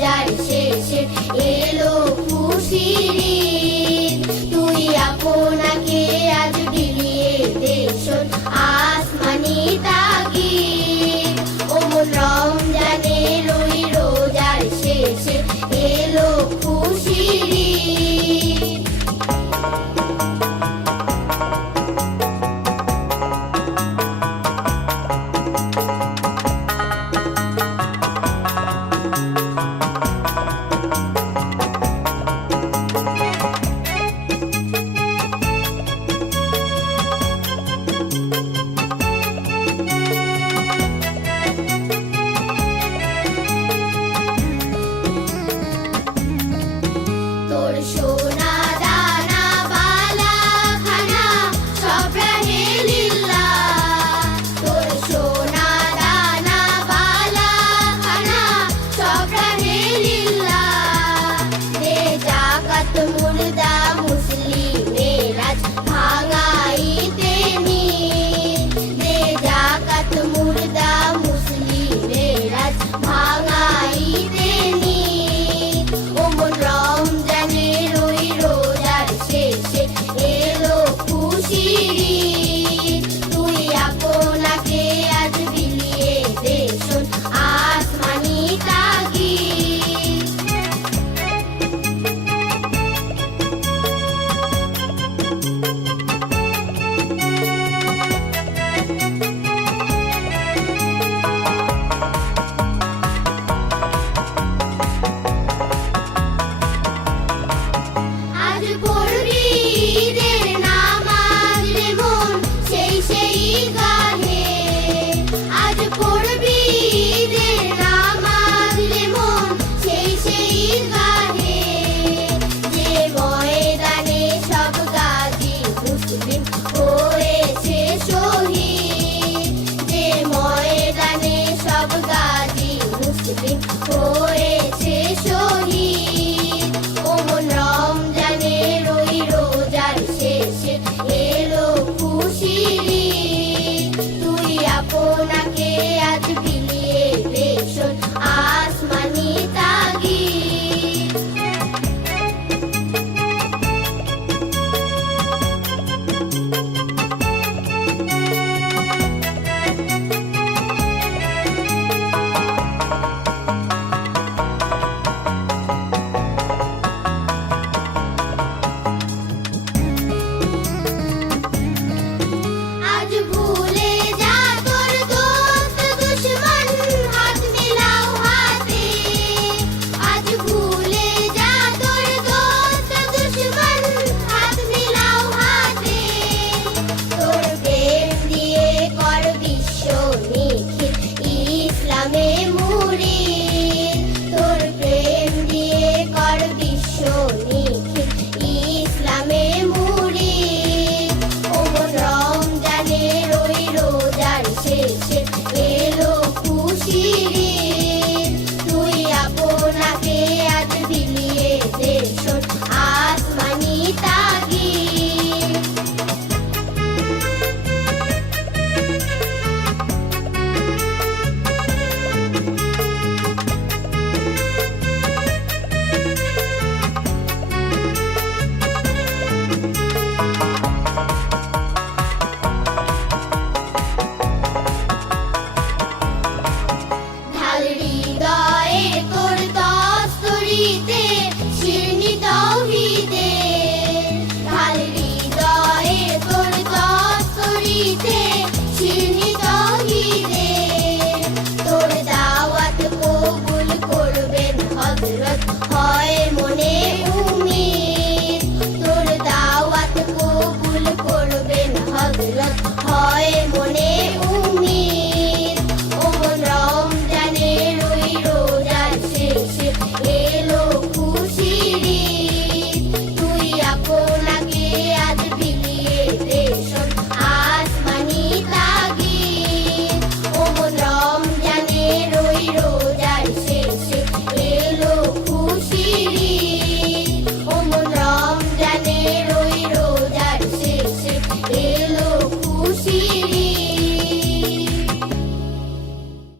রোজার শেষে এলো খুশির ঈদ। তুই আপনাকে আজ বিলিয়ে দে শোন আসমানি তাগিদ। ওমন রমজানের ওই রোজার শেষে এলো খুশির ঈদ। তোর সোনা দানা বালা খানা সব রাহে লিল্লাহ। তোর সোনা দানা বালা খানা সব রাহে লিল্লাহ। দে জাকাত মুর্দা মুসলিমের আজ ভাঙাইতে নিদ। দে জাকাত মুর্দা মুসলিমের আজ ভাঙাইতে নিদ। ওমন রমজানের ওই রোজার শেষে এলো খুশির ঈদ। তুই আপনাকে আজ বিলিয়ে দে শোন আসমানি তাগিদ। আজ পড়বি ঈদের নামাজ রে মন সেই সেই গাহে। আজ পড়বি ঈদের নামাজ রে মন সেই সেই গাহে। যে ময়দানে সব গাজী মুসলিম হয়েছে শহীদ। যে ময়দানে সব গাজী মুসলিম হয়েছে শহীদ। ওমন রমজানের ওই রোজার শেষে এলো খুশির ঈদ। তুই আপনাকে আজ বিলিয়ে দে শোন আসমানি তাগিদ। আজ ভুলে যা তোর দোস্ত দুশমন হাত মিলাও হাতে। আজ ভুলে যা তোর দোস্ত দুশমন হাত মিলাও হাতে। তোর প্রেম দিয়ে কর বিশ্ব নিখিল ইসলামে মুরিদ। তোর প্রেম দিয়ে কর বিশ্ব নিখিল ইসলামে মুরিদ। ওমন রমজানের ওই রোজার শেষে এলো খুশির ঈদ। তুই আপনাকে আজ বিলিয়ে দে শোন আসমানি তাগিদ। ঢাল হৃদয়ে তোর তস্তরিতে শিরনি তাওহীদে। ঢাল হৃদয়ে তোর তস্তরিতে শিরনি তাওহীদে। তোর দাওয়াত কবুল করবেন হযরত হয়